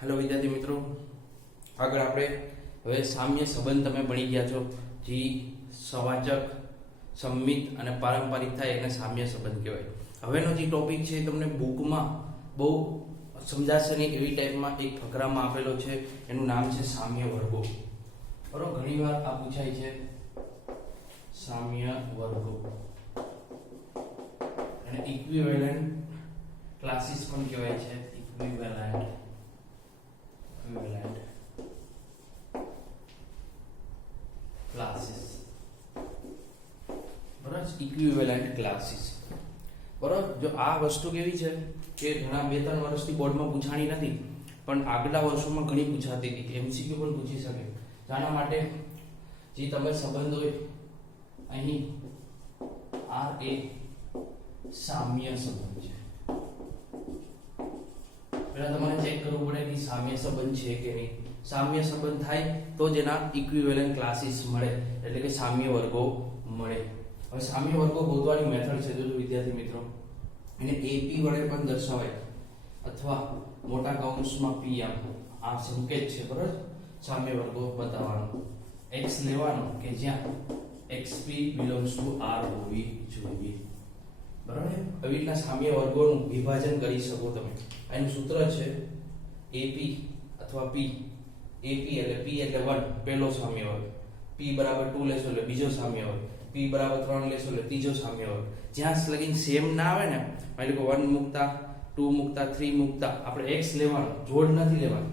Hello વિદ્યાર્થી મિત્રો, આગળ આપણે હવે સામ્ય સંબંધ તમે ભણી ગયા છો. જે સવાચક, સંમિત અને પારંપરિક થાય એને સામ્ય સંબંધ કહેવાય. હવેનો જે ટોપિક છે તમને બુકમાં બહુ સમજાશે નહીં એવી ટાઈપમાં એક ફકરામાં આપેલો છે. એનું નામ છે સામ્ય વર્ગો. બરોબર, ઘણીવાર આ પૂછાય છે સામ્ય વર્ગો અને ઇક્વિવેલન્ટ ક્લાસીસ પણ કહેવાય છે. ઇક્વિવેલન્ટ ક્લાસીસ, બરાબર. ઇક્વિવેલન્ટ ક્લાસીસ, બરાબર. જો આ વસ્તુ કેવી છે કે ઘણા 2-3 વર્ષથી બોર્ડમાં પૂછાણી નથી, પણ આગલા વર્ષોમાં ઘણી પૂછાતી હતી. એમસીક્યુ પણ પૂછી શકે. આના માટે જે તમે સંબંધ હોય અહીં આ એ સામ્ય સંબંધ છે. પહેલા તમારે ચેક કરવું પડે કે સામ્ય સંબંધ છે કે નહીં. સામ્ય સંબંધ થાય તો જ એના ઇક્વિવેલન્ટ ક્લાસીસ મળે, એટલે કે સામ્ય વર્ગો મળે. હવે સામ્ય વર્ગો શોધવાની મેથડ છે. જો વિદ્યાર્થી મિત્રો, એને એપી વડે પણ દર્શાવાય અથવા મોટા કૌંસમાં પી આ સંકેત છે, બરાબર. સામ્ય વર્ગો બતાવવાનો x લેવાનો કે જ્યાં xp બિલોંગ્સ ટુ r હોવી જોઈએ, બરાબર. આવી રીતના સામ્ય વર્ગોનું વિભાજન કરી શકો તમે. એનું સૂત્ર છે AP અથવા P. AP એટલે P એટલે 1 પહેલો સામ્ય વર્ગ, P બરાબર 2 લેશો એટલે બીજો સામ્ય વર્ગ, P બરાબર 3 લેશો એટલે ત્રીજો સામ્ય વર્ગ. જ્યાં લગી સેમ ના આવે ને, એટલે કે 1 મૂકતા 2 મૂકતા 3 મૂકતા આપણે x લેવાનો, જોડ નથી લેવાનો,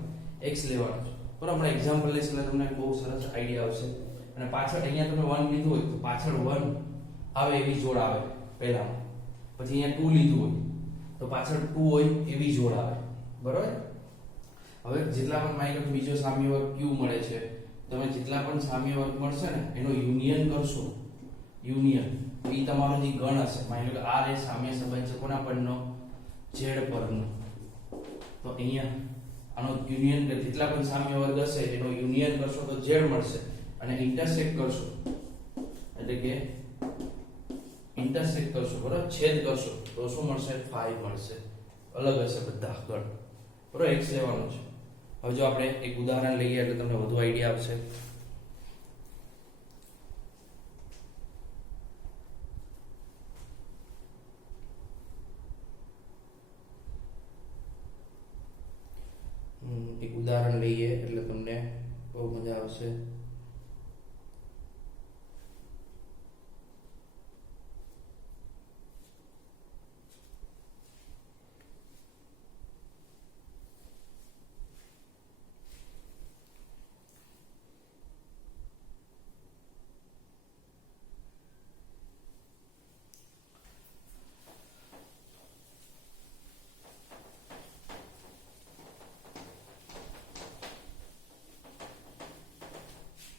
x લેવાનો છે, બરાબર. આપણે એક્ઝામ્પલ લઈશું એટલે તમને બહુ સરસ આઈડિયા આવશે. અને પાછળ અહીંયા તમે 1 લીધું હોય તો પાછળ 1 આવે એવી જોડ આવે પહેલામાં. પછી અહીંયા 2 લીધું હોય તો પાછળ 2 હોય એવી જોડ આવે, બરાબર. હવે જેટલા પણ માની લો બીજો સામ્ય વર્ગ q મળે છે, તમે જેટલા પણ સામ્ય વર્ગ મળશે ને એનો યુનિયન કરશો. યુનિયન એ તમારો જે ગણ હશે, માની લો કે r એ સામ્ય સંબંધ છે કોના પરનો? z પરનો. તો અહીંયા આનો યુનિયન જેટલા પણ સામ્ય વર્ગ હશે એનો યુનિયન કરશો તો z મળશે, અને ઇન્ટરસેક્ટ કરશો એટલે કે ઇન્ટરસેક્ટ કરશો, બરાબર, છેદ કરશો તો શું મળશે? 5 મળશે. અલગ હશે બધા ગણ, બરાબર. x લેવાનું છે. હવે જો આપણે એક ઉદાહરણ લઈએ એટલે તમને વધુ આઈડિયા આવશે. એક ઉદાહરણ લઈએ એટલે તમને બહુ મજા આવશે.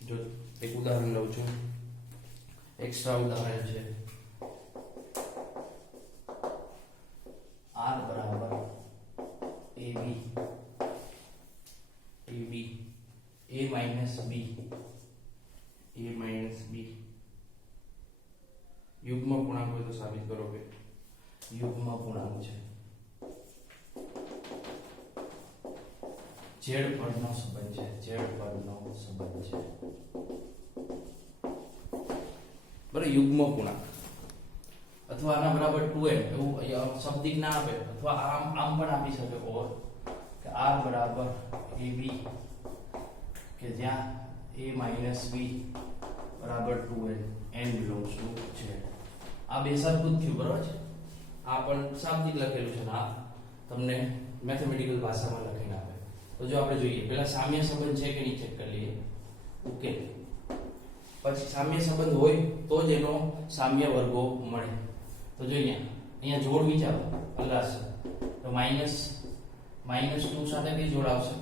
જો એક ઉદાહરણ લઉં છું, એક્સ્ટ્રા ઉદાહરણ છે. r બરાબર ab, a માઈનસ b, યુગ્મ પૂર્ણાંક હોય તો સાબિત કરો કે યુગ્મ પૂર્ણાંક છે. z પરનો સંબંધ છે, બરાબર. યુગ્મ પૂર્ણાંક અથવા આના બરાબર 2m એવું શબ્દિક ના આપે, અથવા આમ પણ આપી શકે, ઓર કે r બરાબર ab કે જ્યાં a માઈનસ b બરાબર 2n, n belongs to z. આ બે સરખું થયું, બરાબર છે. આ પણ શાબ્દિક લખેલું છે ને આ તમને મેથેમેટિકલ ભાષામાં લખીને આપે. તો જો આપણે જોઈએ પહેલા સામ્ય સંબંધ છે કે નહીં ચેક કરી લઈએ. ઓકે, પછી સામ્ય સંબંધ હોય તો જ એનો સામ્ય વર્ગો મળે. તો જો અહીંયા જોડ વિચારો અલગ છે. તો -2 સાથે કઈ જોડ આવશે?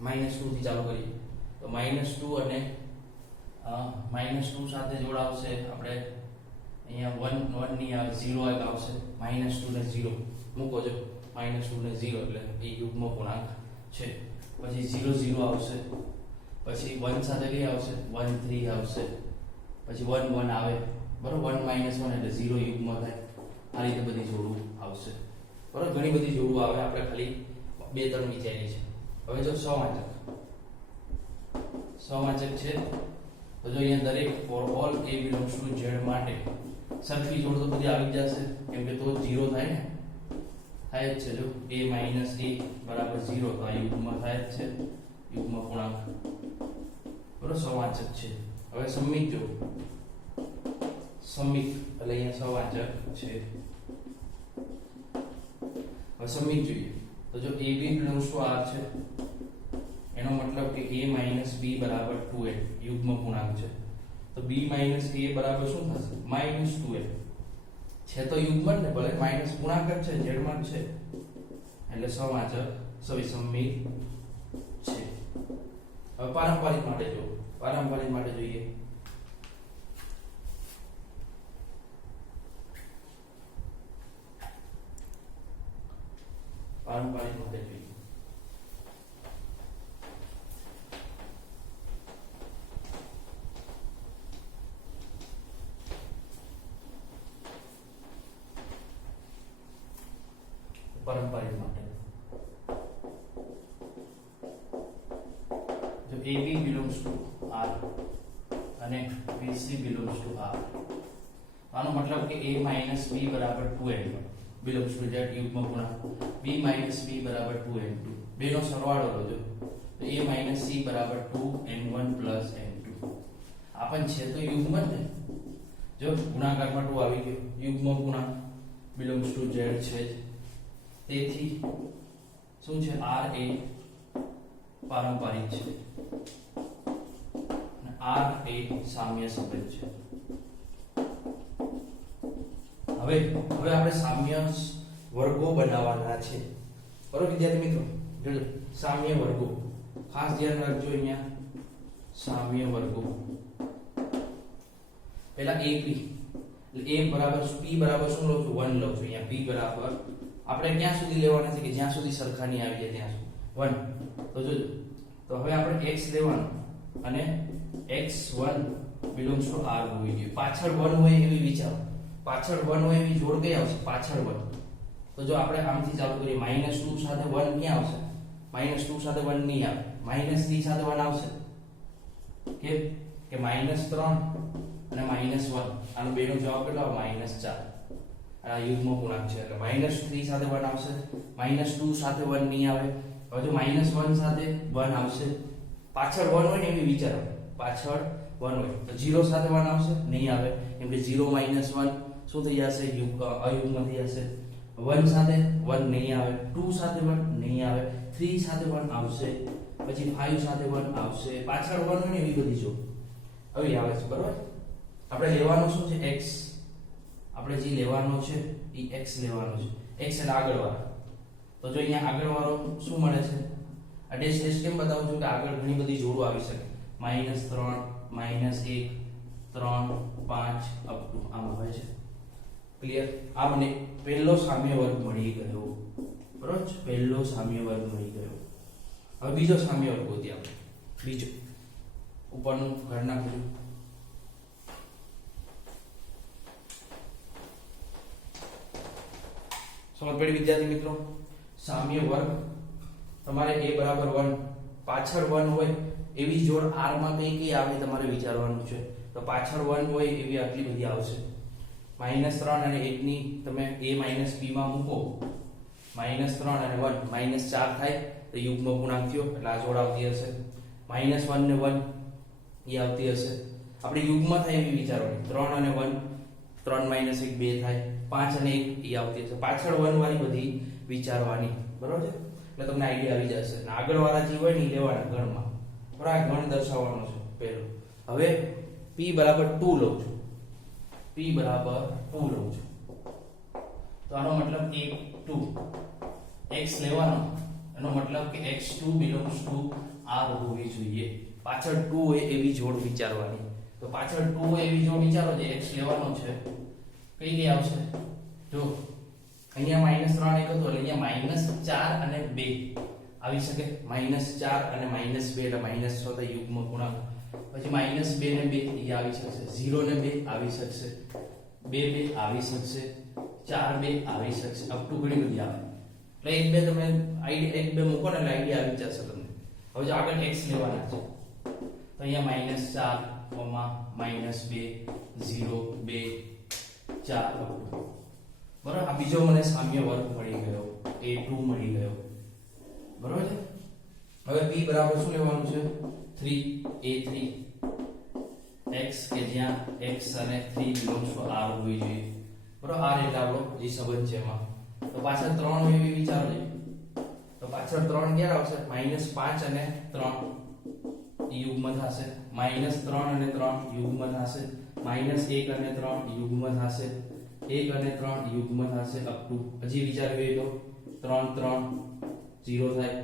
-2 થી ચાલુ કરીએ તો -2 અને -2 સાથે જોડ આવશે. આપણે અહીંયા 1 ની 0 એક આવશે. -2 ને 0 મૂકો છો, -2 ને 0 એટલે એ યુગ્મ પૂર્ણાંક છે. પછી 0 0 આવશે, પછી 1 સાથે કઈ આવશે? 1 3 આવશે, પછી 1 1 આવે, બરોબર. 1 - 1 એટલે 0 યુગ્મ થાય. આ રીતે બધી જોડું આવશે, બરોબર. ઘણી બધી જોડું આવે, આપણે ખાલી 2-3 વિચારીએ છીએ. હવે જો સવાચક છે તો જો અહીંયા દરેક for all a belongs to z માટે સરખી જોડ તો બધી આવી જશે કેમ કે તો 0 થાય ને થાય જ છે જો a - a બરાબર 0 તો આ યુગ્મ થાય જ છે યુગ્મ પૂર્ણાંક બરોબર સવાચક છે હવે સમિક જો સમિક એટલે અહીંયા સવાચક છે હવે સમિક જોઈએ તો જો ab belongs to r છે એનો મતલબ કે a - b બરાબર 2a યુગ્મ પૂર્ણાંક છે તો b - a બરાબર શું થશે -2a છે તો યુગ્મ જ ને ભલે માઈનસ પૂર્ણાંક જ છે z માં જ છે એટલે સવાચક સમિક છે હવે પારંપરિક માટે જોઈએ પારંપરિક માટે જો AB belongs to R અને BC belongs to R આનો મતલબ કે a - b બરાબર 2n belongs to z યુગ્મ પૂર્ણાંક b - b બરાબર 2n2 બેનો સરવાળો લો જો તો a - c બરાબર 2n1 + n2 આપણ છે તો યુગ્મ જ ને જો ગુણાકારમાં 2 આવી ગયો યુગ્મ પૂર્ણાંક belongs to z છે તેથી શું છે r એ પારંપરિક છે અને r એ સામ્ય સંબંધ છે હવે આપણે સામ્ય વર્ગો બનાવવાના છે બરોબર વિદ્યાર્થી મિત્રો જોજો સામ્ય વર્ગો ખાસ ધ્યાન રાખજો અહીંયા સામ્ય વર્ગો પહેલા a p એટલે a બરાબર p બરાબર શું લઉં છું 1 લઉં છું અહીંયા p બરાબર આપણે ક્યાં સુધી લેવાના છે કે જ્યાં સુધી સરખાની આવી જાય ત્યાં સુધી 1 તો જોજો તો હવે આપણે x લેવાનું અને x1 belongs to r હોવી જોઈએ પાછળ 1 હોય એવી વિચારો પાછળ 1 હોય એવી જોડ કઈ આવશે પાછળ 1 તો જો આપણે આમથી ચાલુ કરીએ -2 સાથે 1 ક્યાં આવશે -2 સાથે 1 નહીં આવે -3 સાથે 1 આવશે કે -3 અને -1 આનો બેનો જવાબ કેટલો આવે -4 આ યુગ્મ પૂર્ણાંક છે એટલે -3 સાથે 1 આવશે -2 સાથે 1 નહીં આવે હવે જો -1 સાથે 1 આવશે પાછળ 1 હોય ને એવી વિચારો પાછળ 1 હોય તો 0 સાથે 1 આવશે નહીં આવે કેમ કે 0 - 1 શું થઈ જશે અયુગ્મ થઈ જશે 1 સાથે 1 નહીં આવે 2 સાથે 1 નહીં આવે 3 સાથે 1 આવશે પછી 5 સાથે 1 આવશે પાછળ 1 હોય ને એવી બધી જો હવે આવે છે બરોબર આપણે લેવાનું શું છે x આપણે જે લેવાનો છે એ x લેવાનો છે x એટલે આગળવાળો તો જો અહીંયા આગળવાળો શું મળે છે આ ડેશ કેમ બતાવું છું કે આગળ ઘણી બધી જોડો આવી શકે -3 -1 3 5 અપ ટુ આમ હોય છે ક્લિયર આ મને પહેલો સામ્ય વર્ગ મળી ગયો બરોબર પહેલો સામ્ય વર્ગ મળી ગયો હવે બીજો સામ્ય વર્ગ ગોતી આપણે બીજો ઉપરનું ઘર નાખજો સમજ પડી વિદ્યાર્થી મિત્રો સામ્ય વર્ગ તમારે a બરાબર 1 પાછળ 1 હોય એવી જોડ r માં કઈ આવે તમારે વિચારવાનું છે તો પાછળ 1 હોય એવી આટલી બધી આવશે -3 અને 1 ની તમે a - b માં મૂકો -3 અને 1 -4 થાય તો યુગ્મ પૂર્ણાંક થયો એટલે આ જોડ આવતી હશે -1 ને 1 એ આવતી હશે આપણે યુગ્મ થાય એવી વિચારવાની 3 અને 1 3 - 1 2 થાય 5 અને 1 એ આવતી હશે પાછળ 1 વાળી બધી વિચારવાની બરોબર છે એટલે તમને આઈડિયા આવી જશે અને આગળવાળા જે હોય ને એ લેવાના ગણમાં બરાબર આ ગણ દર્શાવવાનો છે પહેલો હવે p બરાબર 2 લઉં છું p બરાબર 2 લઉં છું તો આનો મતલબ 1 2 x લેવાનો એનો મતલબ કે x2 belongs to r હોવી જોઈએ પાછળ 2 હોય એવી જોડ વિચારવાની તો પાછળ 2 હોય એવી જોડ વિચારો જે x લેવાનો છે કઈ કઈ આવશે જો અહીંયા -3 એક હતો એટલે અહીંયા -4 અને 2 આવી શકે -4 અને -2 એટલે -6 તો યુગ્મ પૂર્ણાંક પછી -2 ને 2 એ આવી શકશે 0 ને 2 આવી શકશે 2 2 આવી શકશે 4 2 આવી શકશે અપ ટુ ઘણી બધી આવે એટલે એક બે તમે આઈડિયા એક બે મૂકો ને એટલે આઈડિયા આવી જશે તમને. હવે જો આગળ x લેવાના છે તો અહીંયા -4, -2 0 2 4 બરાબર. આ બીજો મને સામ્ય વર્ગ મળી ગયો, a2 મળી ગયો, બરાબર છે. હવે b બરાબર શું લેવાનું છે? 3a3 x કે જ્યાં x અને 3 બિલોંગ્સ ટુ r હોવી જોઈએ, બરાબર. r એટલે આપણો જે સંબંધ છે એમાં. તો પાછળ 3 હોય એવી વિચારો છે, તો પાછળ 3 ક્યારે આવશે? -5 અને 3 યુગ્મ થશે, -3 અને 3 યુગ્મ થશે, -1 અને 3 યુગ્મ થશે, 1 અને 3 યુગ્મ થશે, અપ ટુ હજી વિચારવી હોય તો 3 3 0 થાય,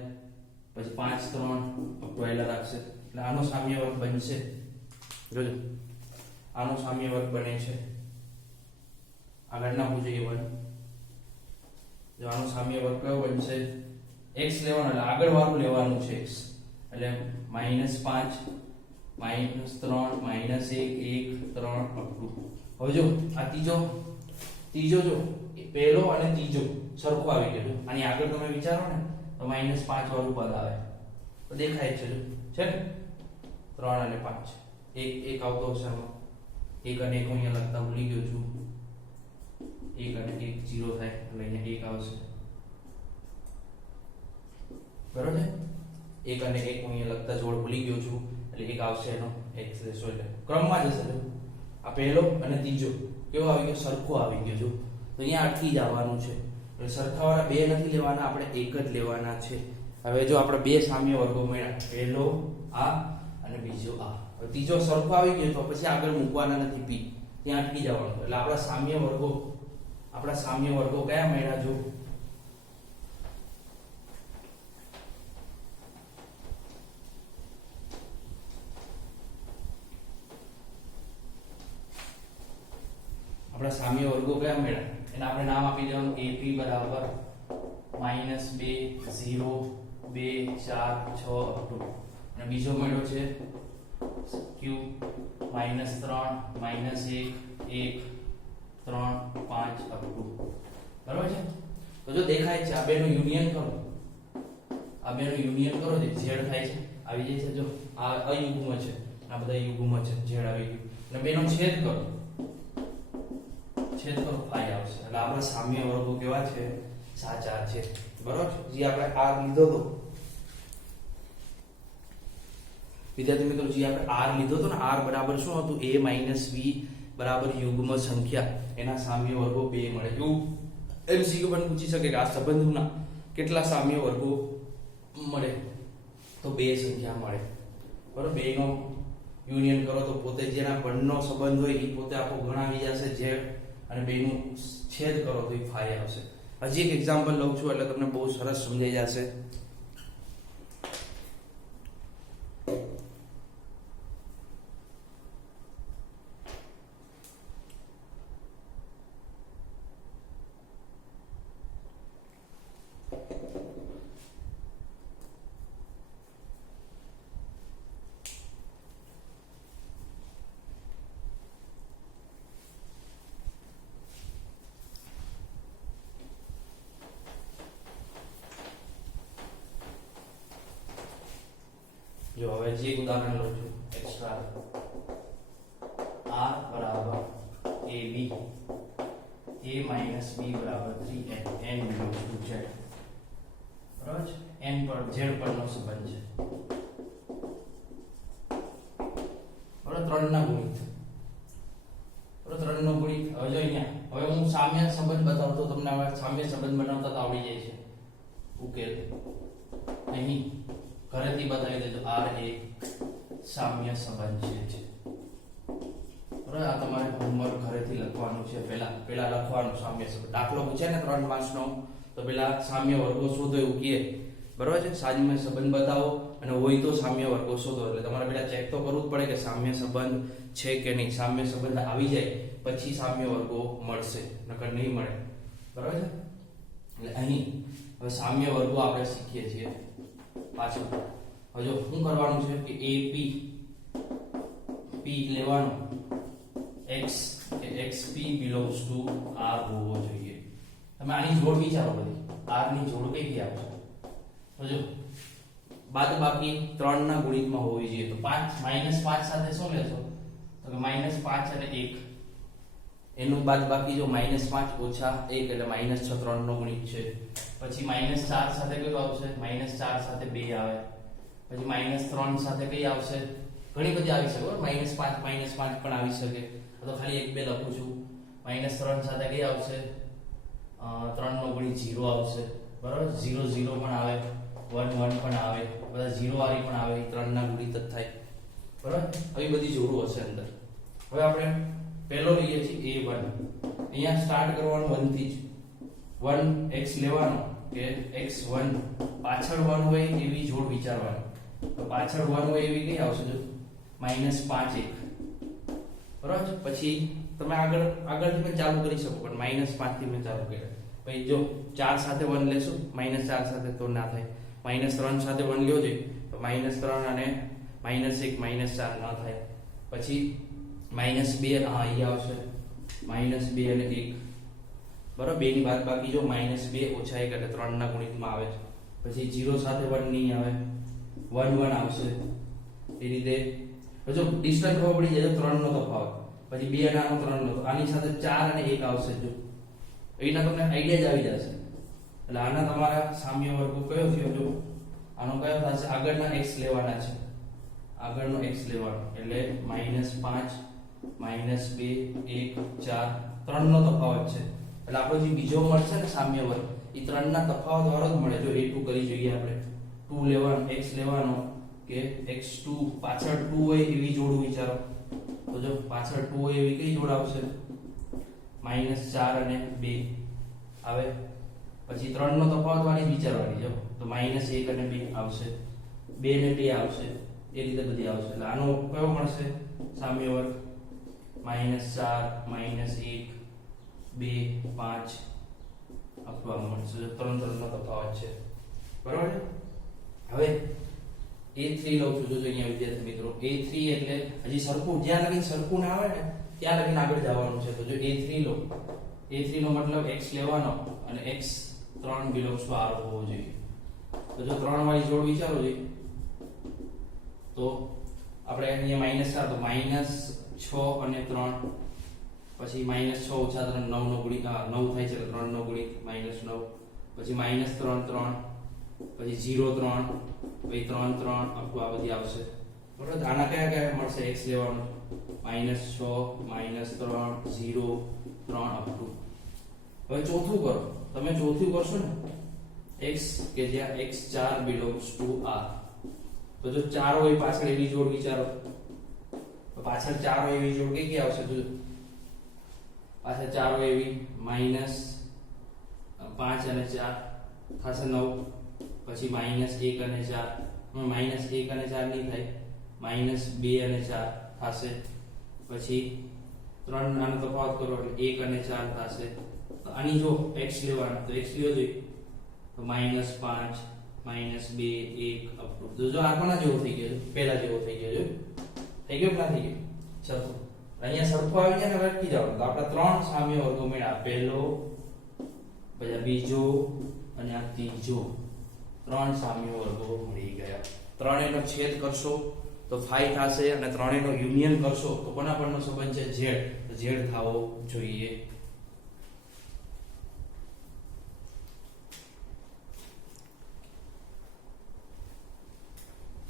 પછી 5 3 અપ ટુ આયલા રાખશે. એટલે આનો સામ્ય વર્ગ બનશે. જોજો આનો સામ્ય વર્ગ બને છે. આગળ ના પૂછે એ જો આનો સામ્ય વર્ગ કયો બનશે? x લેવાનો એટલે આગળ વાળું લેવાનું છે x, એટલે -5 -3 -1 1 3 અપ ટુ. હવે જો આ ત્રીજો જો પહેલો અને ત્રીજો સરખો આવી ગયો. આની આગળ તમે વિચારો ને તો -5 વાળું પદ આવે તો દેખાય છે, જો છે ને 3 અને 5 એક આવતો હશે આમાં. 1 અને 1 અહીંયા લખતા ભૂલી ગયો છું, 1 અને 1 0 થાય એટલે અહીંયા 1 આવશે, બરોબર છે. 1 અને 1 હું અહીંયા લખતા જોડ ભૂલી ગયો છું એટલે 1 આવશે, એનો x લેશો એટલે ક્રમમાં જશે. જો આ પહેલો અને ત્રીજો કેવો આવી ગયો? સરખો આવી ગયો. જો તો અહીંયા અટકી જવાનું છે, એટલે સરખાવાળા બે નથી લેવાના, આપણે એક જ લેવાના છે. હવે જો આપણે બે સામ્ય વર્ગો મળ્યા, પહેલો આ અને બીજો આ. હવે ત્રીજો સરખો આવી ગયો તો પછી આગળ મૂકવાના નથી, p ત્યાં અટકી જવાનું. એટલે આપણા સામ્ય વર્ગો કયા મળ્યા? જો આપણા સામ્ય વર્ગો કયા મળ્યા એને આપણે નામ આપી દેવાનું AP બરાબર -2 0 2 4 6 અપ ટુ, અને બીજો મળ્યો છે Q -3 -1 1 3 5 અપ ટુ, બરાબર છે. તો જો દેખાય છે આ બેનું યુનિયન કરો, આ બેનું યુનિયન કરો જે z થાય છે આવી જાય છે. જો આ અયુગ્મ છે, આ બધા યુગ્મ છે, z આવી ગયું, અને બેનો છેદ કરો ફાઈ આવશે. એટલે આપણે સામ્ય વર્ગો કેવા છે? સાચા છે, બરોબર. જે આપણે r લીધો તો વિદ્યાર્થી મિત્રો, જે આપણે r લીધો તો ને, r બરાબર શું હતું? a - v બરાબર યુગ્મ સંખ્યા, એના સામ્ય વર્ગો 2 મળે. એવું MCQ પણ પૂછી શકે કે આ સંબંધના કેટલા સામ્ય વર્ગો મળે? તો 2 સંખ્યા મળે, બરોબર. બેનો યુનિયન કરો તો પોતે જેના બંધનો સંબંધ હોય એ પોતે આખો ગણાવી જશે z, અને બેનું છેદ કરો તો એ ફાઈ આવશે. હજી એક એક્ઝામ્પલ લઉં છું એટલે તમને બહુ સરસ સમજાઈ જશે. જો હવે જે ઉદાહરણ લઉં છું એક્સ્ટ્રા, r બરાબર ab a - b બરાબર 3n belongs to z, બરાબર છે. n પર z પરનો સંબંધ છે, બરાબર. 3 ના ગુણિત, બરાબર. 3 નો ગુણિત. હવે જો અહીંયા હવે હું સામ્ય સંબંધ બતાવતો તમને, હવે સામ્ય સંબંધ બનાવતા તો આવડી જાય છે. ઉકેલ અહીં ઘરેથી બતાવી દેજો, r એ સામ્ય સંબંધ છે, બરાબર. આ તમારે હોમવર્ક ઘરેથી લખવાનું છે. પહેલા લખવાનું સામ્ય સંબંધ. દાખલો પૂછે ને 3 માર્ક્સનો તો પહેલા સામ્ય વર્ગો શોધો એવું કહે, બરાબર છે. સામ્ય સંબંધ બતાવો અને હોય તો સામ્ય વર્ગો શોધો. એટલે તમારે પહેલા ચેક તો કરવું જ પડે કે સામ્ય સંબંધ છે કે નહીં. સામ્ય સંબંધ આવી જાય પછી સામ્ય વર્ગો મળશે, નકર નહીં મળે, બરાબર છે. એટલે અહીં હવે સામ્ય વર્ગો આપણે શીખીએ છીએ પાછું. હવે જો શું કરવાનું છે કે AP P લેવાનું, x કે xp belongs to r હોવો જોઈએ. તમે આની જોડ વિચારો બધી, r ની જોડ કઈ આવશે? તો જો બાદબાકી 3 ના ગુણિતમાં હોવી જોઈએ. તો 5 -5 સાથે શું લેશો? તો કે -5 અને 1 એનું બાદબાકી જો -5 ઓછા 1 એટલે -6 3 નો ગુણિત છે. પછી -4 સાથે કયું આવશે? -4 સાથે 2 આવે. પછી -3 સાથે કઈ આવશે? ઘણી બધી આવી શકે બરાબર. -5 પણ આવી શકે. તો ખાલી 1 2 લખું છું. -3 સાથે કઈ આવશે? 3 નો ગુણિત 0 આવશે બરાબર. 0 0 પણ આવે, 1 1 પણ આવે, બધા 0 વાળી પણ આવે. 3 ના ગુણિત જ થાય બરાબર. આવી બધી જોડો હશે અંદર. હવે આપણે પહેલો લઈએ છીએ a1. અહીંયા સ્ટાર્ટ કરવાનું 1 થી જ. 1 x લેવાનો કે x1 પાછળ 1 હોય એવી જોડ વિચારવાની. તો પાછળ 1 હોય એવી કઈ આવશે? જો -5 1 બરાબર. પછી તમે આગળથી પણ ચાલુ કરી શકો, પણ -5 થી મેં ચાલુ કર્યા. પછી જો 4 સાથે 1 લેશું, -4 સાથે તો ના થાય. -3 સાથે 1 લ્યો છે તો -3 અને -1 -4 ના થાય. પછી -2 હા અહીં આવશે. -2 અને 1 બરાબર. 2 ની બાદબાકી જો -2 ઓછા 1 એટલે 3 ના ગુણિતમાં આવે. પછી 0 સાથે 1 નહીં આવે, 1 1 આવશે. એ રીતે જો ડિસ્ટન્સ ખબર પડી જાય તો 3 નો તફાવત. પછી 2 અને આનો 3 નો, આની સાથે 4 અને 1 આવશે. જો એના તમને આઈડિયા જ આવી જશે. એટલે આના તમારા સામ્ય વર્ગો કયો થયો? જો આનો કયો થશે? આગળના x લેવાના છે. આગળનો x લેવાનો એટલે -5 -2 1 4 3 નો તફાવત છે. એટલે આપણો જે બીજો મળશે ને સામ્ય વર્ગ, એ 3 ના તફાવત વાળો જ મળે. જો a2 કરી જોઈએ આપણે. 2 લેવાનો, x લેવાનો કે x2 પાછળ 2 હોય એવી જોડ વિચારો. તો જો પાછળ 2 હોય એવી કઈ જોડ આવશે? -4 અને 2 આવે. પછી 3 નો તફાવત વાળી વિચારવાની. જો તો -1 અને 2 આવશે, 2 અને 2 આવશે. એ રીતે બધી આવશે. એટલે આનો કયો મળશે સામ્ય વર્ગ? -4 -1 2 5 આપવા મળશે. 3 નો તફાવત છે બરાબર. હવે a3 લઉં છું. જોજો અહીંયા વિદ્યાર્થી મિત્રો, a3 એટલે હજી સરખું જ્યાં લગી સરખું ના આવે ને ત્યાં લગીને આગળ જવાનું છે. તો જો a3 લો, a3 નો મતલબ x લેવાનો અને x 3 બિલોંગ્સ ટુ r હોવો જોઈએ. તો જો 3 વાળી જોડ વિચારો જોઈએ તો આપણે અહીંયા -4 તો -6 અને 3, પછી -6 ઓછા 3 9 નો ગુણિત 9 થાય છે, 3 નો ગુણિત -9, પછી -3 3, પછી 0 3, પછી 3 3 આખું આ બધી આવશે બરાબર. આના કયા કયા મળશે? x લેવાનો -6 -3 0 3 આખું. હવે ચોથું કરો. તમે ચોથું કરશો ને x કે જ્યાં x 4 બિલોંગ્સ ટુ r. તો જો 4 હોય પાછળ એવી જોડ વિચારો. તો પાછળ 4 હોય એવી જોડ કઈ આવશે? તો પાછળ 4 હોય એવી -5 અને 4 થશે 9. પછી -1 અને 4, -1 અને 4 નહીં થાય, -2 અને 4 થશે. પછી 3 આનો તફાવત કરો એટલે 1 અને 4 થશે. તો આની જો x લેવાનો તો x લ્યો જોઈએ તો -5 -2 1 અપ ટુ. જો આ કોના જેવો થઈ ગયો? પહેલા જેવો થઈ ગયો. જો થઈ ગયો કે ના થઈ ગયો? ચલો અહીંયા સરખું આવી જાય ને લખી જાવ. તો આપણા 3 સામ્ય વર્ગો મળ્યા. પહેલો, પછી બીજો અને આ ત્રીજો. 3 સામ્ય વર્ગો મળી ગયા. ત્રણેયનો છેદ કરશો તો 5 થશે અને ત્રણેયનો યુનિયન કરશો તો કોના પરનો સંબંધ છે? z. તો z થવો જોઈએ.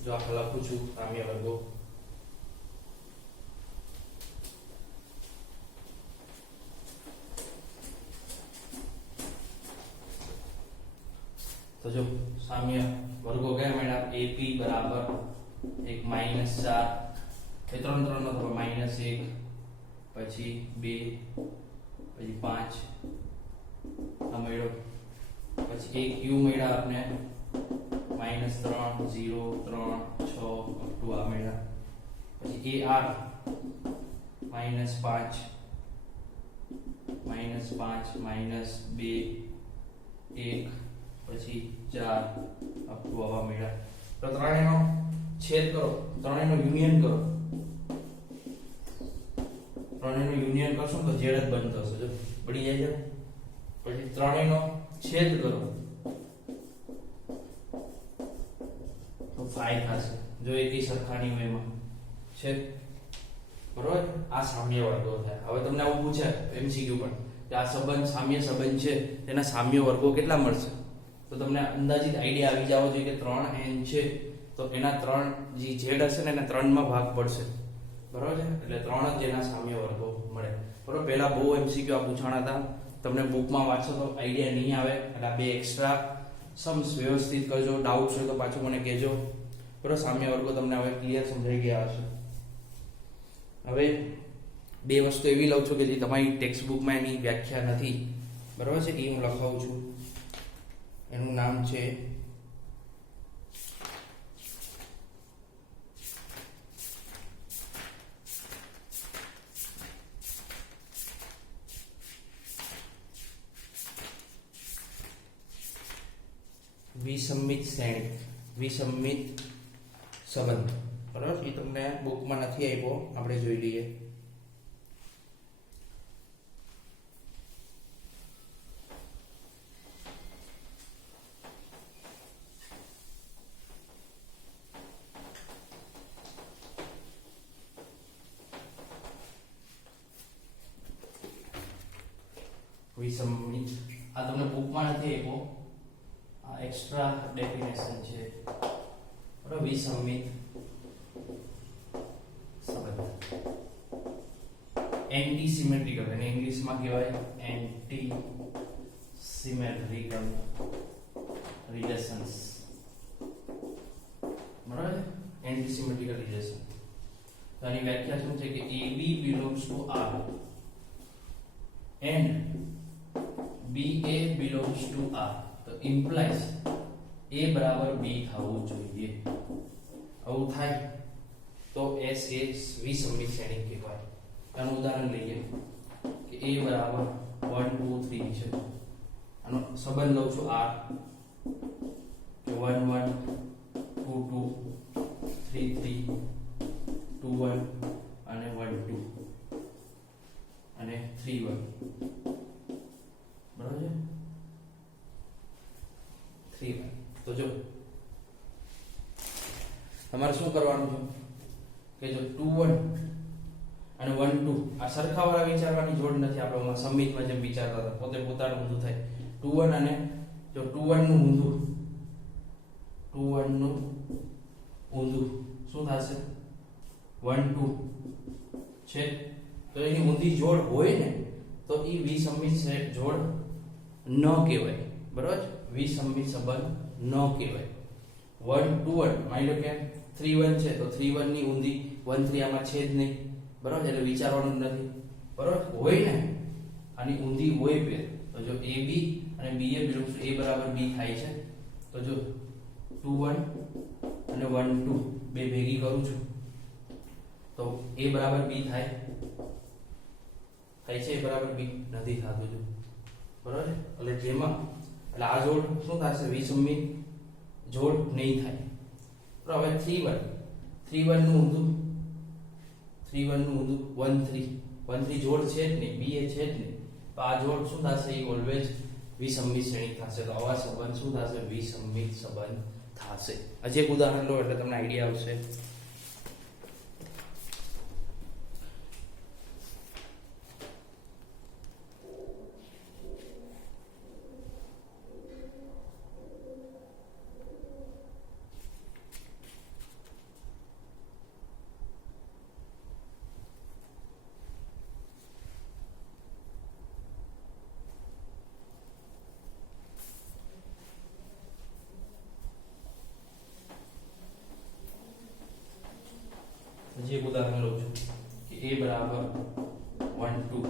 જો આ લખું છું સામ્ય વર્ગો. તો જો સામ્ય વર્ગો કયા મળ્યા? AP બરાબર એક -4 એ 3 3 નો તો -1 પછી 2 પછી 5 આ મળ્યો. પછી એક u મળ્યા આપને -3 0 3 6 અપ ટુ આ મળ્યા. પછી AR -5 -2 1 પછી 4 અપ ટુ આવા મળ્યા. તો ત્રણેયનો છેદ કરો, ત્રણેયનો યુનિયન કરો. ત્રણેયનો યુનિયન કરશો તો z જ બનતો હશે. જો પડી જાય છે. પછી ત્રણેયનો છેદ કરો 5 થશે જો એકી સરખાની હોય એમાં છે બરોબર આ સામ્ય વર્ગો થાય હવે તમને આવું પૂછે એમસીક્યુ પણ કે આ સંબંધ સામ્ય સંબંધ છે તેના સામ્ય વર્ગો કેટલા મળશે તો તમને અંદાજિત આઈડિયા આવી જાવો જોઈએ કે 3n છે તો એના 3 જે z હશે ને એના 3 માં ભાગ પડશે બરોબર છે એટલે 3 જ એના સામ્ય વર્ગો મળે બરોબર પહેલા બહુ એમસીક્યુ આ પૂછાણા હતા તમને બુકમાં વાંચો તો આઈડિયા નહીં આવે એટલે બે એક્સ્ટ્રા સમ્સ વ્યવસ્થિત કરજો ડાઉટ્સ હોય તો પાછું મને કહેજો બરોબર સામ્ય વર્ગો તમને હવે ક્લિયર સમજાઈ ગયા હશે હવે બે વસ્તુ એવી લઉં છું કે જે તમારી ટેક્સ્ટ બુકમાં એની વ્યાખ્યા નથી બરોબર છે એ હું લખાવું છું એનું નામ છે વિસંમિત શ્રેણી વિસંમિત સંબંધ બરાબર એ તમને બુકમાં નથી આપ્યો આપણે જોઈ લઈએ વિસંમિત આ તમને બુકમાં નથી આપ્યો આ એક્સ્ટ્રા ડેફિનેશન છે બરાબર વિસંમિત સંબંધ એન્ટી સિમેટ્રિકલ અને ઇંગ્લિશમાં કહેવાય એન્ટી સિમેટ્રિકલ રિલેશન્સ બરાબર એન્ટી સિમેટ્રિકલ રિલેશન તો આની વ્યાખ્યા શું છે કે AB belongs to R and BA belongs to R તો implies A બરાબર B થવું જોઈએ આવું થાય તો S એ વિસંમિત શ્રેણી કહેવાય આનું ઉદાહરણ લઈએ કે A બરાબર 1 2 3 છે આનો સંબંધ લઉં છું R કે 1 1 2 2 3 3 2 1 અને 1 2 અને 3 1 બરાબર છે 3 1 તો જો તમારે શું કરવાનું છે કે જો 2 1 અને 1 2 આ સરખાવાળા વિચારવાની જોડ નથી આપણે સમિતમાં જેમ વિચારતા હતા પોતે પોતાનું ઊંધું થાય 2 1 અને જો 2 1 નું ઊંધું 2 1 નું ઊંધું શું થશે 1 2 છે તો એની ઊંધી જોડ હોય ને તો એ વિસંમિત જોડ ન કહેવાય બરાબર વિસંમિત સંબંધ ન કહેવાય 1 2 1 માની લો કે 3 1 છે તો 3 1 ની ઊંધી 1 3 આમાં છે જ નહીં બરાબર એટલે વિચારવાનું નથી બરાબર હોય ને આની ઊંધી હોય પેર તો જો AB અને BA belongs to A બરાબર B થાય છે તો જો 2 1 અને 1 2 બે ભેગી કરું છું તો A બરાબર B થાય છે A બરાબર B નથી થતું જો બરાબર એટલે જેમાં એટલે આ જોડ શું થશે વિસંમિત જોડ નહીં થાય બરાબર હવે 3 1 3 1 નું ઊંધું 3 1 નું ઊંધું 1 3 1 3 જોડ છે જ નહીં B એ છે જ નહીં તો આ જોડ શું થશે એ ઓલવેઝ વિસંમિત શ્રેણી થશે તો આવા સંબંધ શું થશે વિસંમિત સંબંધ થશે હજી એક ઉદાહરણ લો એટલે તમને આઈડિયા આવશે હજી એક ઉદાહરણ લઉં છું કે A બરાબર 1 2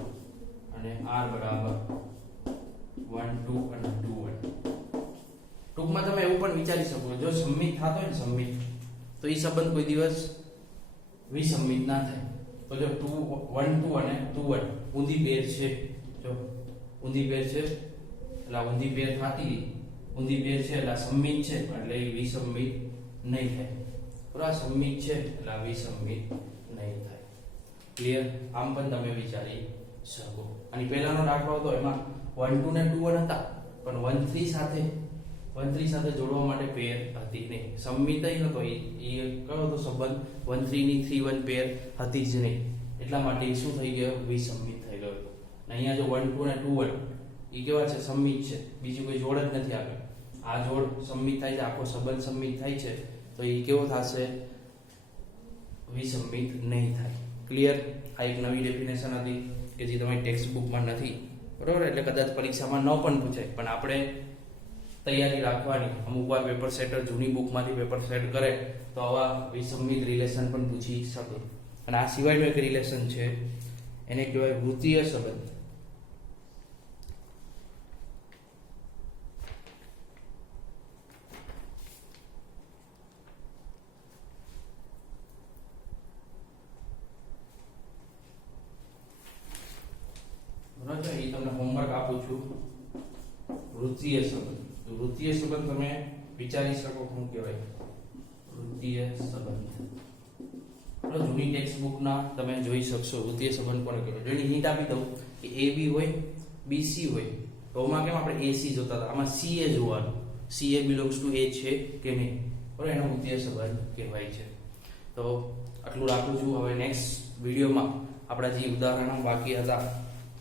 અને R બરાબર 1 2 અને 2 1 ટૂંકમાં તમે એવું પણ વિચારી શકો જો સંમિત થતો હોય ને સંમિત તો એ સંબંધ કોઈ દિવસ વિસંમિત ના થાય તો જો 2 1 2 અને 2 1 ઊંધી પેર છે જો ઊંધી પેર છે એટલે ઊંધી પેર થતી ઊંધી પેર છે એટલે સંમિત છે એટલે એ વિસંમિત નહીં થાય પૂરા સંમિત છે એટલે વિસંમિત નહીં થાય ક્લિયર આમ પણ તમે વિચારી શકો અને પહેલાનો દાખલો હતો એમાં 1 2 ને 2 1 હતા પણ 1 3 સાથે 1 3 સાથે જોડવા માટે પેર હતી નહીં. સંમિત હતો એ કયો હતો સંબંધ? 1 3 ની 3 1 પેર હતી જ નહીં, એટલા માટે એ શું થઈ ગયો? વિસંમિત થઈ ગયો. અને અહીંયા જો 1 2 અને 2 1 એ કેવા છે? સંમિત છે, બીજું કોઈ જોડ જ નથી આગળ. આ જોડ સંમિત થાય છે, આખો સંબંધ સંમિત થાય છે, તો એ કેવો થશે? વિસંમિત નહીં થાય. ક્લિયર? આ એક નવી ડેફિનેશન હતી કે જે તમારી ટેક્સ્ટ બુકમાં નથી, બરોબર? એટલે કદાચ પરીક્ષામાં ન પણ પૂછાય, પણ આપણે તૈયારી રાખવાની. અમુક વાર પેપર સેટર જૂની બુકમાંથી પેપર સેટ કરે તો આવા વિસંમિત રિલેશન પણ પૂછી શકે. અને આ સિવાયનું એક રિલેશન છે, એને કહેવાય વૃત્તીય સંબંધ. બરાબર? એ તમને હોમવર્ક આપું છું. વૃત્તીય સંબંધ. વૃત્તીય સંબંધ તમે વિચારી શકો શું કહેવાય? વૃત્તીય સંબંધ જૂની ટેક્સ્ટ બુકના તમે જોઈ શકશો. વૃત્તીય સંબંધ કોને કહેવાય? એની હિન્ટ આપી દઉં કે AB હોય, BC હોય, તો આમાં કેમ આપણે AC જોતા હતા, આમાં CA જોવાનું. CA બિલોંગ્સ ટુ A છે કે નહીં, બરાબર? એનો વૃત્તીય સંબંધ કહેવાય છે. તો આટલું રાખું છું. હવે નેક્સ્ટ વિડીયોમાં આપણા જે ઉદાહરણો બાકી હતા,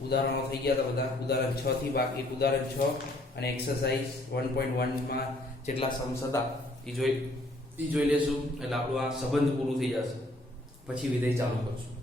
ઉદાહરણો થઈ ગયા હતા બધા, ઉદાહરણ 6 થી બાકી, ઉદાહરણ 6 અને એક્સરસાઇઝ 1.1 માં જેટલા સમ્સ હતા એ જોઈ લેશું. એટલે આપણું આ સંબંધ પૂરું થઈ જશે, પછી વિધેય ચાલુ કરશું.